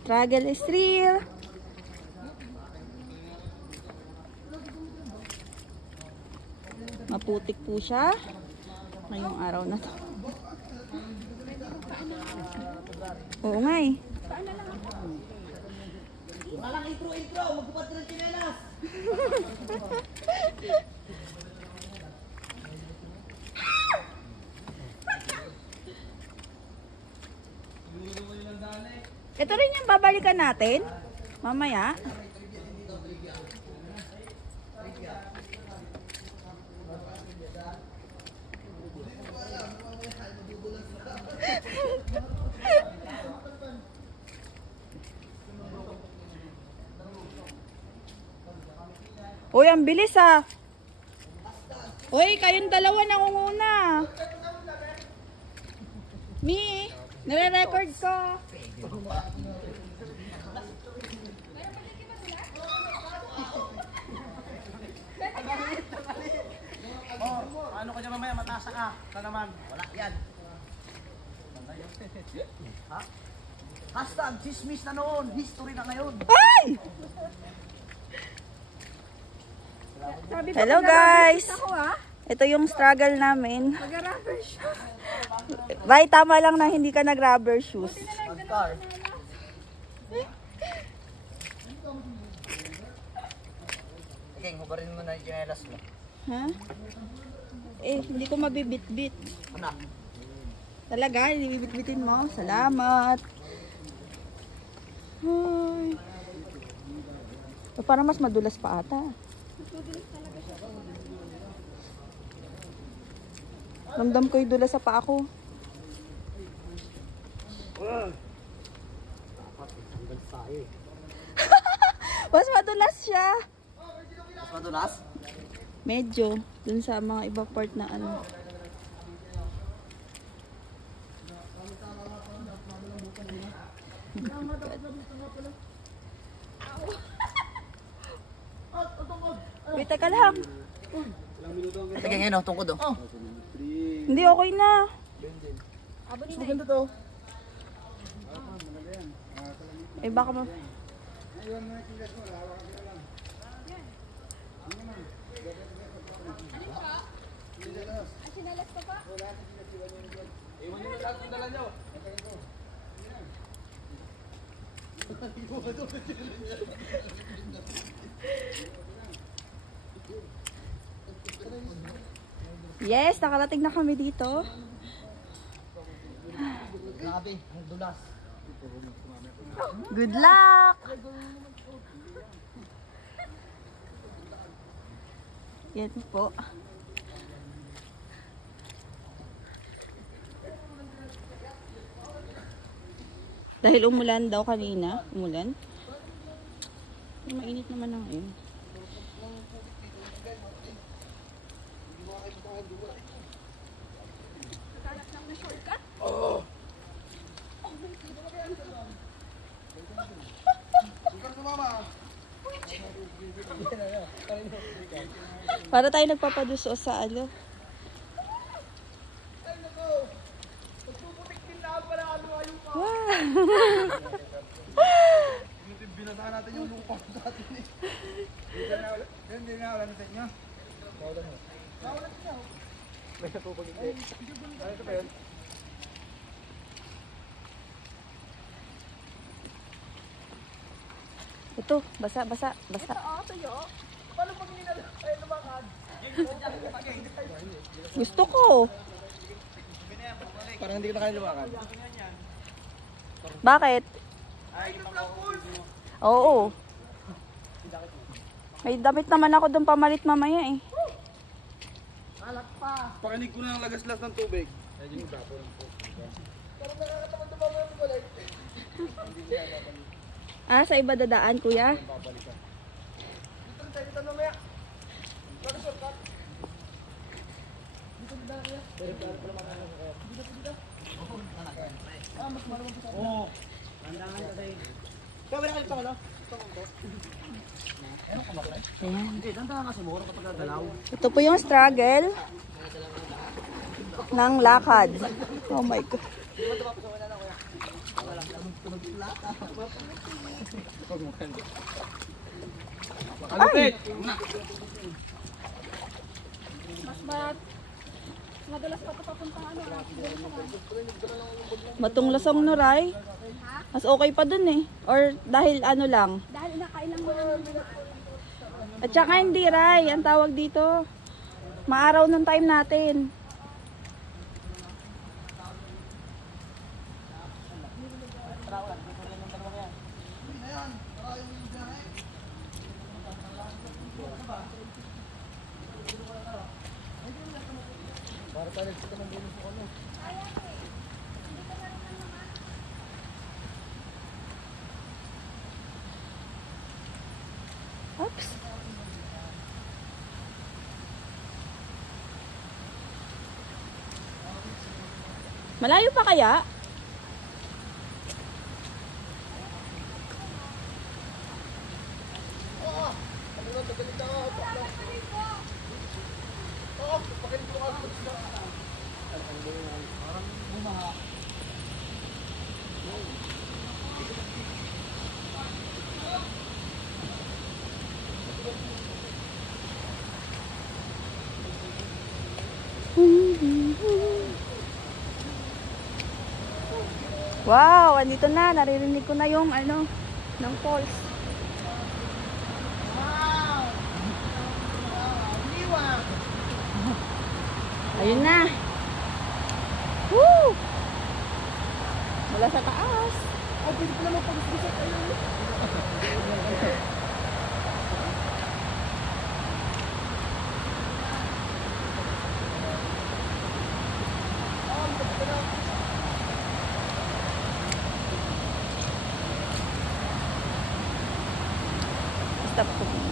Struggle is real. Maputik po siya ngayong araw na to. Oo nga eh. Walang intro, magbubat ka ng chinelas. Ito rin yung babalikan natin mamaya. Uy, ang bilis ah. Uy, kayong dalawa nangunguna. Mi, nare-record ko. Ano ka dyan mamaya, matasa ka naman. Wala yan. Ha? Hashtag, chismis na noon, history na ngayon. Ay! Hello guys! Ito yung struggle namin. Bay, tama lang na hindi ka nag-rubber shoes. Okay, hubarin mo na yung chinelas mo. Ha? Eh, hindi ko mabibit-bit. Anak. Talaga, hindi bibit-bitin mo. Salamat. Ay. Parang mas madulas pa ata. Ramdam ko yung dulas sa paa ko. Mas madulas siya. Mas madulas? Medyo. Dun sa mga iba part na ano. Wait, teka lang. Sige ngayon, tungkod oh. Hindi, okay na. Maganda to. Eh, baka mo. Yes, nakarating na kami dito. Grabe, ang dulas. Good luck! Yan po. Dahil umulan daw kanina. Umulan. Mainit naman na ngayon. Para tayo nagpapaduso sa ano. Wow! Binasaan natin yung lupa sa atin eh. Hindi na wala na sa inyo. Wala na. Wala na siya. May natupagin ko. Ito pa yun. Ito, basa. Ito, tuyo. Paano pag lumakad? Gusto ko. Parang hindi ko na kaya lumakad. Bakit? Ay, Oo. May damit naman ako doon pamalit mamaya eh. alak pa. Pakinig ko na ng lagas-las ng tubig. Parang nakakatamad na mamaya mo balik. Ah, sa iba dadaan, kuya? Dito tayo kita mamaya. Bakit shortcut? Dito dadaan kuya. Dito. Mas malamang pa sa akin. Oo. Andangan ka sa'yo. Kaya wala kayo ito ko, no? Ano ka ba? Ayan. Hindi, dandahan kasi mo kapag gagalaw. Ito po yung struggle. ng lakad. Oh my God. Alupit! Matunglasong no, Ray? Mas okay pa dun eh. Or dahil ano lang? Dahil nakailang mo lang. At saka hindi, Ray. Ang tawag dito. Maaraw ng time natin. Oops. Malayo pa kaya? Wow, andito na. Naririnig ko na yung ano, ng falls. Ayun na. Woo! Mula sa taas. Oh, pwede pala magpag-usap kayo. Stop ko.